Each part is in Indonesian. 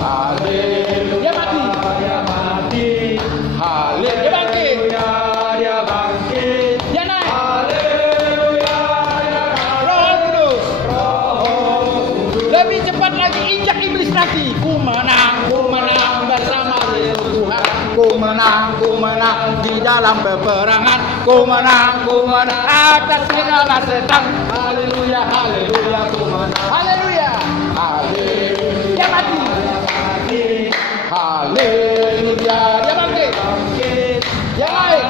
Haleluya. Dia mati. Haleluya. Dia bangkit. Dia naik. Roh Kudus. Lebih cepat lagi injak iblis lagi. Ku menang bersama Yesus Tuhan. Ku menang di dalam peperangan. Ku menang atas segala setan. Haleluya, haleluya, ku menang. Haleluya, haleluya. Dia mati. Haleluya, dia bangkit. Dia naik.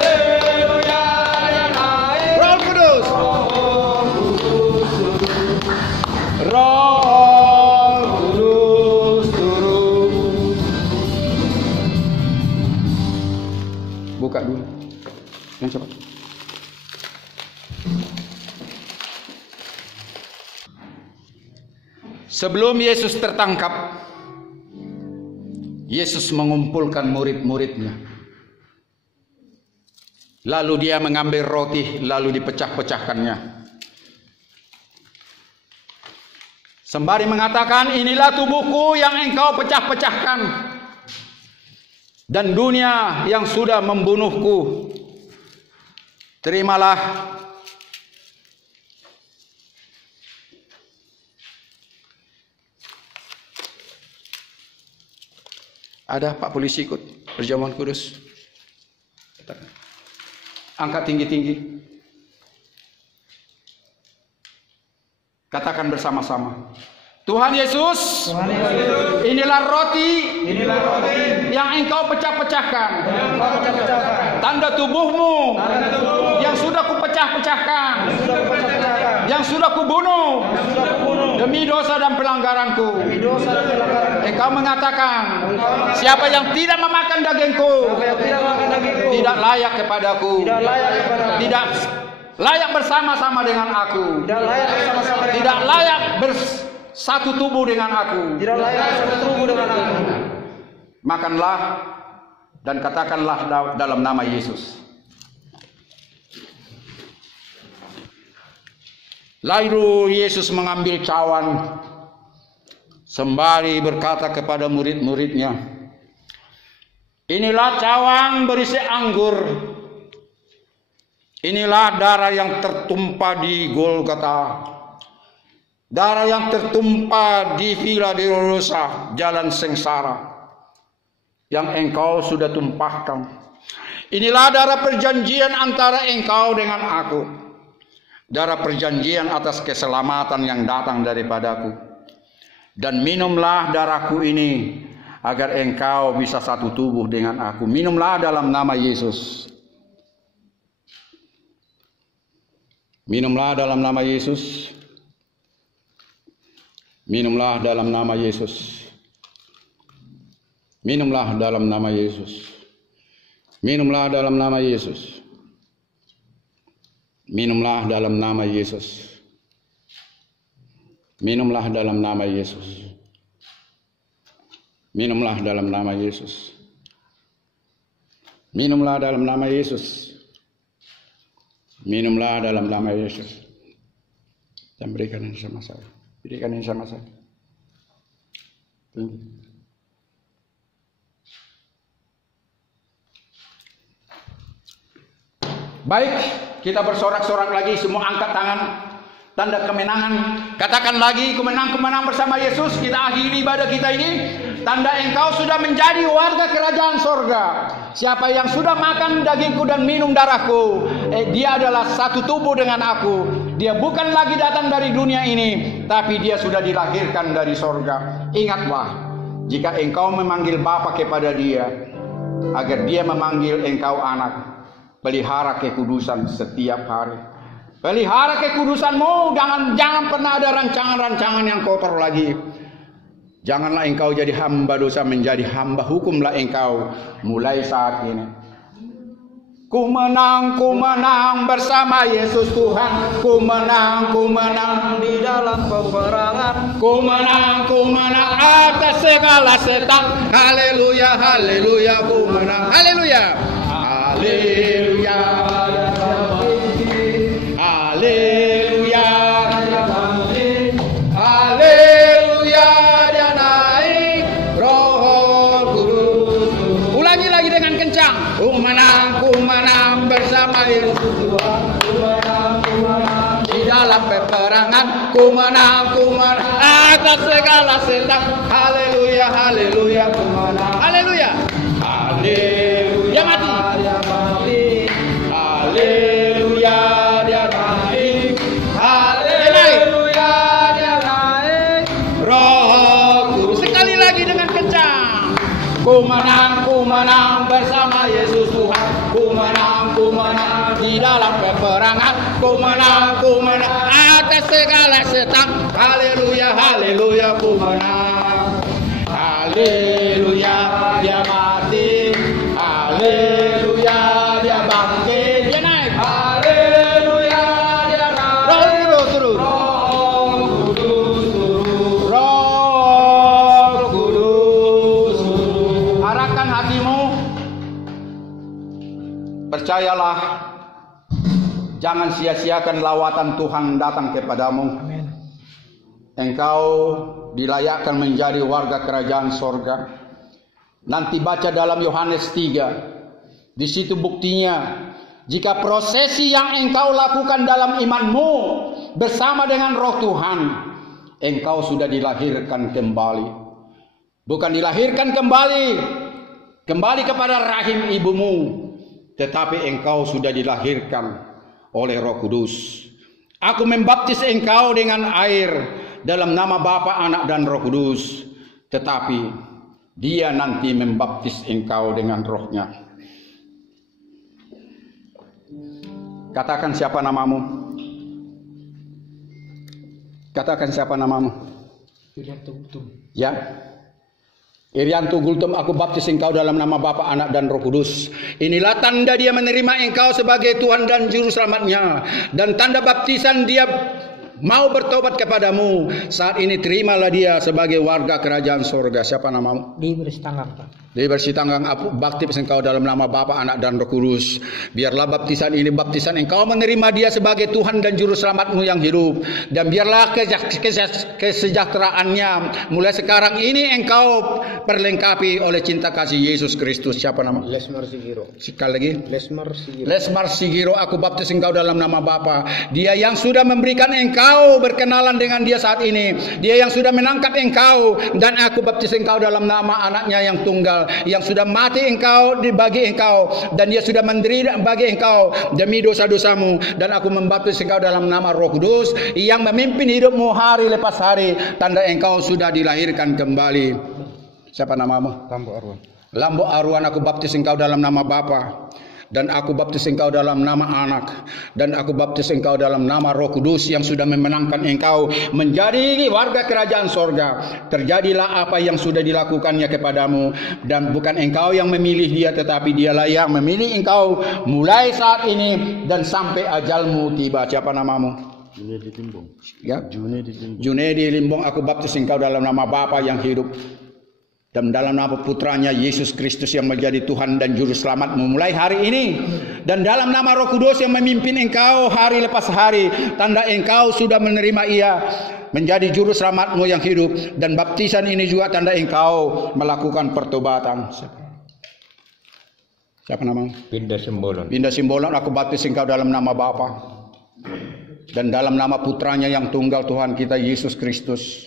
Roh Kudus. Roh Kudus turun. Buka dulu. Yang cepat. Sebelum Yesus tertangkap, Yesus mengumpulkan murid-muridnya. Lalu dia mengambil roti, lalu dipecah-pecahkannya. Sembari mengatakan, inilah tubuhku yang engkau pecah-pecahkan. Dan dunia yang sudah membunuhku, terimalah. Ada Pak Polisi ikut perjamuan kudus. Angkat tinggi-tinggi. Katakan bersama-sama. Tuhan Yesus, inilah roti yang engkau pecah-pecahkan. Tanda tubuhmu yang sudah kupecah-pecahkan, yang sudah kubunuh demi dosa dan pelanggaranku. Engkau mengatakan, siapa yang tidak memakan dagingku tidak layak kepadaku, tidak layak bersama-sama dengan aku, tidak layak bersatu tubuh dengan aku. Makanlah dan katakanlah dalam nama Yesus. Lalu Yesus mengambil cawan sembari berkata kepada murid-muridnya, inilah cawan berisi anggur. Inilah darah yang tertumpah di Golgota, darah yang tertumpah di Villa Dolorosa, jalan sengsara, yang engkau sudah tumpahkan. Inilah darah perjanjian antara engkau dengan aku, darah perjanjian atas keselamatan yang datang daripadaku. Dan minumlah darahku ini, agar engkau bisa satu tubuh dengan aku. Minumlah dalam nama Yesus. Minumlah dalam nama Yesus. Minumlah dalam nama Yesus. Minumlah dalam nama Yesus. Minumlah dalam nama Yesus. Minumlah dalam nama Yesus. Minumlah dalam nama Yesus. Minumlah dalam nama Yesus. Minumlah dalam nama Yesus. Minumlah dalam nama Yesus. Dan berikan ini sama saya. Berikan ini sama saya. Baik, kita bersorak-sorak lagi. Semua angkat tangan. Tanda kemenangan. Katakan lagi, kemenang-kemenang bersama Yesus. Kita akhiri ibadah kita ini. Tanda engkau sudah menjadi warga kerajaan sorga. Siapa yang sudah makan dagingku dan minum darahku, dia adalah satu tubuh dengan aku. Dia bukan lagi datang dari dunia ini, tapi dia sudah dilahirkan dari sorga. Ingatlah, jika engkau memanggil Bapa kepada dia, agar dia memanggil engkau anak. Pelihara kekudusan setiap hari. Pelihara kekudusanmu, jangan pernah ada rancangan-rancangan yang kotor lagi. Janganlah engkau jadi hamba dosa menjadi hamba hukumlah engkau mulai saat ini. Ku menang bersama Yesus Tuhan. Ku menang di dalam peperangan. Ku menang atas segala setan. Haleluya, haleluya, ku menang. Haleluya, haleluya, haleluya, haleluya. Dia naik, Roh Yesus Tuhan. Ku menang, ku menang. Di dalam peperangan ku menang, ku menang. Atas segala setan. Haleluya, haleluya, ku menang. Haleluya. Haleluya. Dia mati. Dia mati. Haleluya, dia mati. Haleluya, dia naik. Roh Kudus. Sekali lagi dengan kencang. Ku menang bersama Yesus Tuhan. Ku menang di dalam peperangan. Ku menang atas segala setan. Haleluya, haleluya, ku menang. Haleluya, dia mati. Haleluya, dia bangkit. Dia naik. Haleluya, dia naik. Roh Kudus turun. Roh Kudus turun. Arahkan hatimu. Percayalah, jangan sia-siakan lawatan Tuhan datang kepadamu. Amin. Engkau dilayakkan menjadi warga kerajaan sorga. Nanti baca dalam Yohanes 3. Di situ buktinya, jika prosesi yang engkau lakukan dalam imanmu bersama dengan roh Tuhan, engkau sudah dilahirkan kembali. Bukan dilahirkan kembali kepada rahim ibumu, tetapi engkau sudah dilahirkan oleh Roh Kudus. Aku membaptis engkau dengan air dalam nama Bapa, Anak, dan Roh Kudus. Tetapi Dia nanti membaptis engkau dengan Roh-Nya. Katakan siapa namamu? Katakan siapa namamu? Irianto Gultom. Ya. Irianto Gultom, aku baptis engkau dalam nama Bapa, Anak, dan Roh Kudus. Inilah tanda Dia menerima engkau sebagai Tuhan dan Juru Selamatnya. Dan tanda baptisan Dia mau bertobat kepadamu. Saat ini terimalah dia sebagai warga kerajaan surga. Siapa namamu? Diberi tanggang, Pak. Diberi tanggang, aku baptis engkau dalam nama Bapa, Anak, dan Roh Kudus. Biarlah baptisan ini baptisan engkau menerima dia sebagai Tuhan dan Juru Selamatmu yang hidup. Dan biarlah kesejahteraannya mulai sekarang ini engkau perlengkapi oleh cinta kasih Yesus Kristus. Siapa nama? Lesmar Sigiro. Sekali lagi. Lesmar Sigiro, aku baptis engkau dalam nama Bapa. Dia yang sudah memberikan engkau berkenalan dengan dia saat ini. Dia yang sudah menangkap engkau. Dan aku baptis engkau dalam nama Anaknya yang tunggal, yang sudah mati engkau bagi engkau, dan dia sudah menderita bagi engkau demi dosa-dosamu. Dan aku membaptis engkau dalam nama Roh Kudus yang memimpin hidupmu hari lepas hari. Tanda engkau sudah dilahirkan kembali. Siapa namamu? Lambo Arwan, aku baptis engkau dalam nama Bapa. Dan aku baptis engkau dalam nama Anak. Dan aku baptis engkau dalam nama Roh Kudus yang sudah memenangkan engkau menjadi warga kerajaan sorga. Terjadilah apa yang sudah dilakukannya kepadamu. Dan bukan engkau yang memilih dia, tetapi dialah yang memilih engkau mulai saat ini dan sampai ajalmu tiba. Siapa namamu? Junedi Limbong. Ya? Junedi Limbong, aku baptis engkau dalam nama Bapa yang hidup. Dan dalam nama putranya Yesus Kristus yang menjadi Tuhan dan Juru Selamatmu mulai hari ini. Dan dalam nama Roh Kudus yang memimpin engkau hari lepas hari. Tanda engkau sudah menerima ia menjadi Juru Selamatmu yang hidup. Dan baptisan ini juga tanda engkau melakukan pertobatan. Siapa namanya? Binda Simbolon. Binda Simbolon, aku baptis engkau dalam nama Bapa dan dalam nama putranya yang tunggal Tuhan kita Yesus Kristus.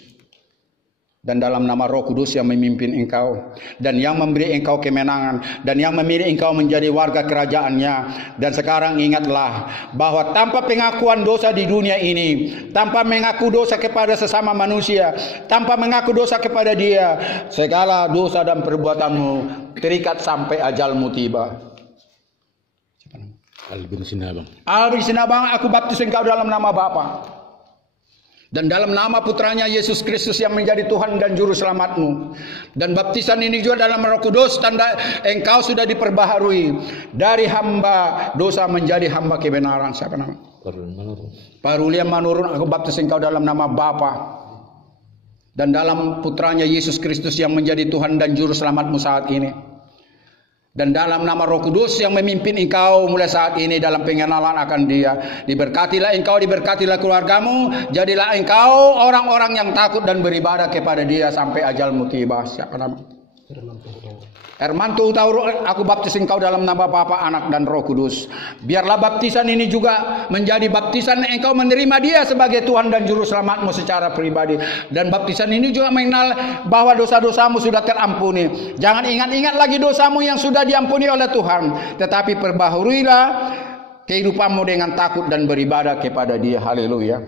Dan dalam nama Roh Kudus yang memimpin engkau dan yang memberi engkau kemenangan dan yang memilih engkau menjadi warga kerajaannya. Dan sekarang ingatlah bahwa tanpa pengakuan dosa di dunia ini, tanpa mengaku dosa kepada sesama manusia, tanpa mengaku dosa kepada dia, segala dosa dan perbuatanmu terikat sampai ajalmu tiba. Albin Sinabang. Albin Sinabang, aku baptis engkau dalam nama Bapa dan dalam nama putranya Yesus Kristus yang menjadi Tuhan dan Juru Selamatmu. Dan baptisan ini juga dalam Roh Kudus, tanda engkau sudah diperbaharui dari hamba dosa menjadi hamba kebenaran. Siapa nama? Parulian Manurun, aku baptis engkau dalam nama Bapa dan dalam putranya Yesus Kristus yang menjadi Tuhan dan Juru Selamatmu saat ini. Dan dalam nama Roh Kudus yang memimpin engkau mulai saat ini dalam pengenalan akan dia. Diberkatilah engkau, diberkatilah keluargamu. Jadilah engkau orang-orang yang takut dan beribadah kepada dia sampai ajalmu tiba. Siapa nama? Herman Tuhu Tauro, aku baptis engkau dalam nama Bapa, Anak, dan Roh Kudus. Biarlah baptisan ini juga menjadi baptisan engkau menerima Dia sebagai Tuhan dan Juru Selamatmu secara pribadi. Dan baptisan ini juga mengenal bahwa dosa-dosamu sudah terampuni. Jangan ingat-ingat lagi dosamu yang sudah diampuni oleh Tuhan, tetapi perbaharuilah kehidupanmu dengan takut dan beribadah kepada Dia. Haleluya.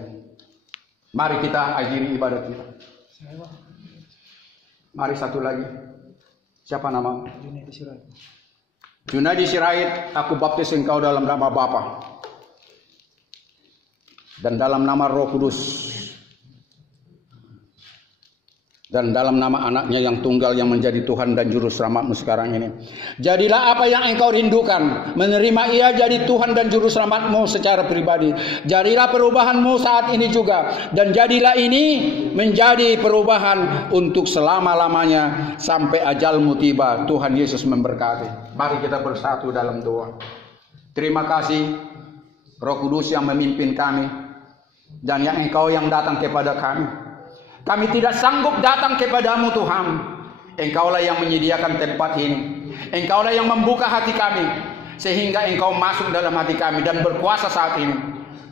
Mari kita akhiri ibadat kita. Mari satu lagi. Siapa nama? Junaidi Sirait, aku baptis engkau dalam nama Bapa dan dalam nama Roh Kudus dan dalam nama Anaknya yang tunggal yang menjadi Tuhan dan Juru Selamatmu sekarang ini. Jadilah apa yang engkau rindukan, menerima Ia jadi Tuhan dan Juru Selamatmu secara pribadi. Jadilah perubahanmu saat ini juga, dan jadilah ini menjadi perubahan untuk selama-lamanya sampai ajalmu tiba. Tuhan Yesus memberkati. Mari kita bersatu dalam doa. Terima kasih Roh Kudus yang memimpin kami dan yang engkau yang datang kepada kami. Kami tidak sanggup datang kepadamu Tuhan. Engkaulah yang menyediakan tempat ini. Engkaulah yang membuka hati kami sehingga engkau masuk dalam hati kami dan berkuasa saat ini.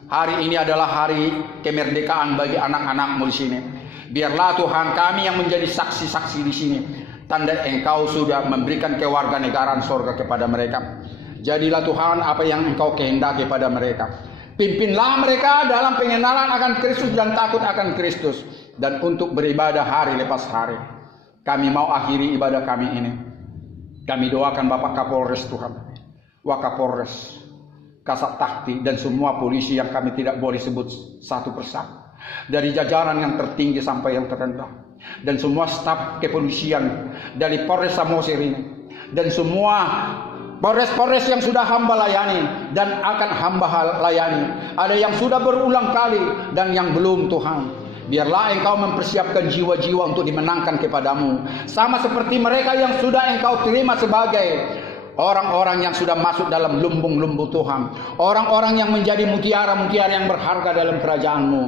Hari ini adalah hari kemerdekaan bagi anak-anakmu di sini. Biarlah Tuhan kami yang menjadi saksi-saksi di sini. Tanda engkau sudah memberikan kewarganegaraan surga kepada mereka. Jadilah Tuhan apa yang engkau kehendaki pada mereka. Pimpinlah mereka dalam pengenalan akan Kristus dan takut akan Kristus. Dan untuk beribadah hari lepas hari. Kami mau akhiri ibadah kami ini. Kami doakan Bapak Kapolres Tuhan, Wakapolres, Kasat Takti, dan semua polisi yang kami tidak boleh sebut satu persatu. Dari jajaran yang tertinggi sampai yang terendah. Dan semua staf kepolisian dari Polres Samosir ini. Dan semua Polres-polres yang sudah hamba layani dan akan hamba layani. Ada yang sudah berulang kali dan yang belum Tuhan. Biarlah engkau mempersiapkan jiwa-jiwa untuk dimenangkan kepadamu. Sama seperti mereka yang sudah engkau terima sebagai orang-orang yang sudah masuk dalam lumbung-lumbung Tuhan. Orang-orang yang menjadi mutiara-mutiara yang berharga dalam kerajaanmu.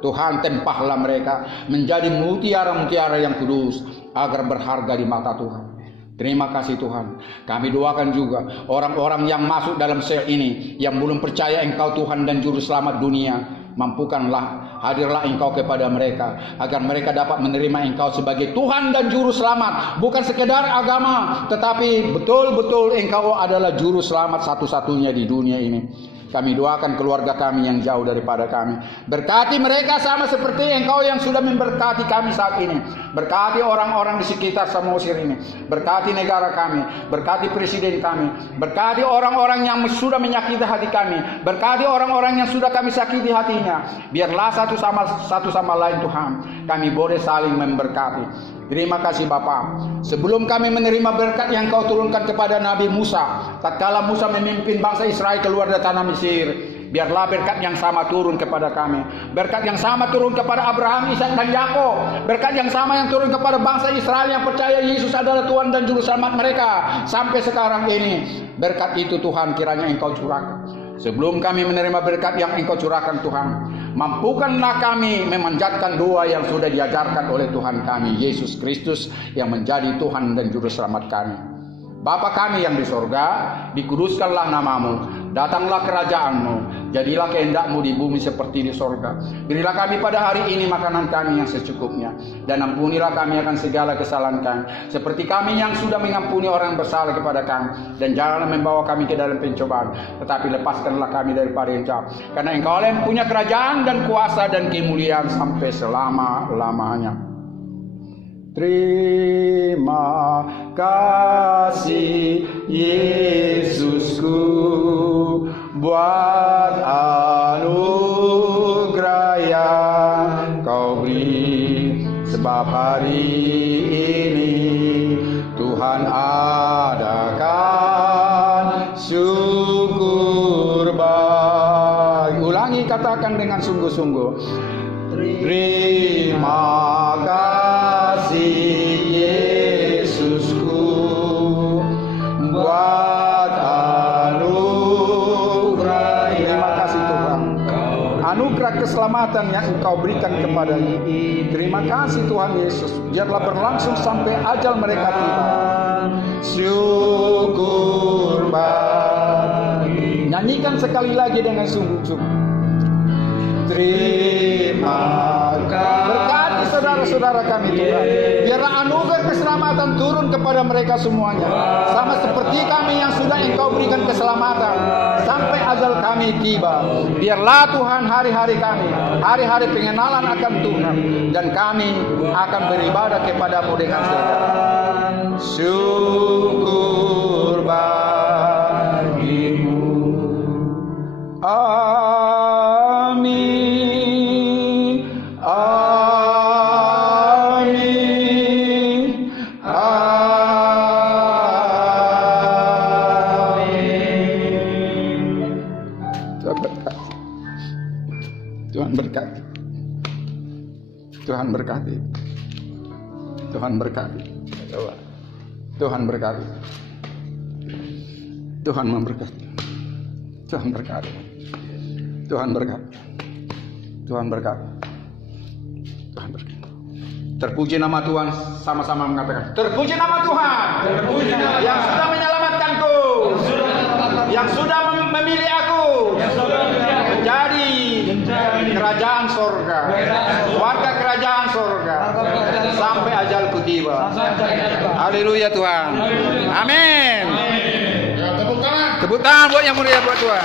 Tuhan, tempahlah mereka menjadi mutiara-mutiara yang kudus agar berharga di mata Tuhan. Terima kasih Tuhan. Kami doakan juga orang-orang yang masuk dalam sel ini yang belum percaya engkau Tuhan dan Juru Selamat dunia. Mampukanlah, hadirlah engkau kepada mereka agar mereka dapat menerima engkau sebagai Tuhan dan Juru Selamat. Bukan sekedar agama, tetapi betul-betul engkau adalah Juru Selamat satu-satunya di dunia ini. Kami doakan keluarga kami yang jauh daripada kami. Berkati mereka sama seperti engkau yang sudah memberkati kami saat ini. Berkati orang-orang di sekitar Samosir ini. Berkati negara kami. Berkati presiden kami. Berkati orang-orang yang sudah menyakiti hati kami. Berkati orang-orang yang sudah kami sakiti hatinya. Biarlah satu sama lain Tuhan, kami boleh saling memberkati. Terima kasih Bapa. Sebelum kami menerima berkat yang kau turunkan kepada Nabi Musa, tatkala Musa memimpin bangsa Israel keluar dari tanah Mesir, biarlah berkat yang sama turun kepada kami. Berkat yang sama turun kepada Abraham, Ishak, dan Yakub. Berkat yang sama yang turun kepada bangsa Israel yang percaya Yesus adalah Tuhan dan Juru Selamat mereka sampai sekarang ini. Berkat itu Tuhan kiranya engkau curahkan. Sebelum kami menerima berkat yang engkau curahkan Tuhan, mampukanlah kami memanjatkan doa yang sudah diajarkan oleh Tuhan kami, Yesus Kristus yang menjadi Tuhan dan Juru Selamat kami. Bapa kami yang di sorga, dikuduskanlah namamu, datanglah kerajaanmu, jadilah kehendakmu di bumi seperti di sorga. Berilah kami pada hari ini makanan kami yang secukupnya, dan ampunilah kami akan segala kesalahan kami, seperti kami yang sudah mengampuni orang yang bersalah kepada kami. Dan janganlah membawa kami ke dalam pencobaan, tetapi lepaskanlah kami daripada yang jahat. Karena engkau yang punya kerajaan dan kuasa dan kemuliaan sampai selama-lamanya. Terima kasih Yesusku buat anugerah yang kau beri, sebab hari ini Tuhan adakan syukur bagi. Ulangi, katakan dengan sungguh-sungguh. Terima kasih Yesusku buat anugerah. Terima kasih Tuhan. Anugerah keselamatan keselamatan yang Engkau berikan kepadanya. Terima kasih Tuhan Yesus. Biarlah berlangsung sampai ajal mereka tiba. Syukur bagi. Nyanyikan sekali lagi dengan sungguh-sungguh. Terima kasih. Berkati saudara-saudara kami Tuhan. Biarlah anugerah keselamatan turun kepada mereka semuanya. Sama seperti kami yang sudah Engkau berikan keselamatan sampai ajal kami tiba. Biarlah Tuhan hari-hari kami, hari-hari pengenalan akan Tuhan, dan kami akan beribadah kepada-Mu dengan segala syukur bagi-Mu. Amin. Amin. Amin. Tuhan berkati. Tuhan berkati. Tuhan berkati. Tuhan berkati. Tuhan memberkati. Tuhan berkati. Tuhan berkati. Tuhan berkati. Tuhan berkati. Terpuji nama Tuhan, sama-sama mengatakan, terpuji nama Tuhan, terpuji nama yang sudah menyelamatkanku, yang sudah memilih aku menjadi kerajaan sorga, warga kerajaan sorga, sampai ajalku tiba. Haleluya Tuhan. Amin. Tepuk tangan buat yang mulia buat Tuhan.